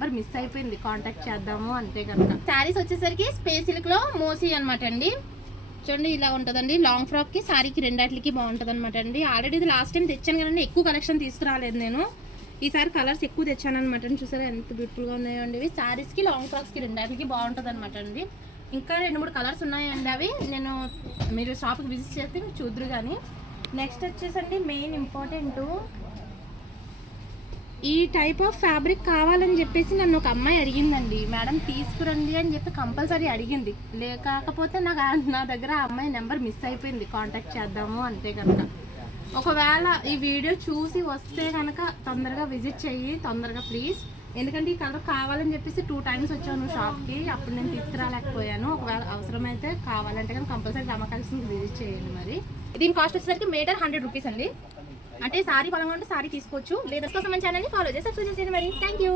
Number miss అయిపోయింది, contact చేద్దాము అంతే కనుక. శారీస్ వచ్చేసరికి స్పేస్ సిల్క్లో మోసీ అనమాట అండి. చూడండి ఇలా ఉంటుందండి. లాంగ్ ఫ్రాక్కి శారీకి రెండాట్లకి బాగుంటుంది అనమాట అండి. ఆల్రెడీ ఇది లాస్ట్ టైం తెచ్చాను కానీ ఎక్కువ కలెక్షన్ తీసుకురాలేదు నేను. ఈసారి కలర్స్ ఎక్కువ తెచ్చాను అనమాట అండి. చూసారా ఎంత బ్యూటిఫుల్గా ఉన్నాయో అండి. ఇవి శారీస్కి లాంగ్ ఫ్రాక్స్కి రెండాట్లకి బాగుంటుంది అనమాట అండి. ఇంకా 2-3 కలర్స్ ఉన్నాయండి. అవి నేను మీరు షాప్కి విజిట్ చేస్తే మీరు చూద్దరు. కానీ నెక్స్ట్ వచ్చేసండి మెయిన్ ఇంపార్టెంట్, ఈ టైప్ ఆఫ్ ఫ్యాబ్రిక్ కావాలని చెప్పేసి నన్ను ఒక అమ్మాయి అడిగిందండి. మేడం తీసుకురండి అని చెప్పి కంపల్సరీ అడిగింది. లేకపోతే నా దగ్గర ఆ అమ్మాయి నెంబర్ మిస్ అయిపోయింది, కాంటాక్ట్ చేద్దాము అంతే కనుక. ఒకవేళ ఈ వీడియో చూసి వస్తే కనుక తొందరగా విజిట్ చెయ్యి, తొందరగా ప్లీజ్. ఎందుకంటే ఈ కలర్ కావాలని చెప్పేసి 2 times వచ్చాను షాప్కి, అప్పుడు నేను తీసుకురాలేకపోయాను. ఒకవేళ అవసరమైతే కావాలంటే కానీ కంపల్సరీ రమ కలెక్షన్కి విజిట్ చేయండి. మరి దీని కాస్ట్ వచ్చేసరికి మీటర్ 100 రూపీస్ అండి. అంటే సారీ పరంగా ఉంటే సారీ తీసుకోవచ్చు. లేదా కోసం మన ఛానల్ని ఫాలో చేసి సబ్స్క్రైబ్ చేసేయండి. మరి థ్యాంక్ యూ.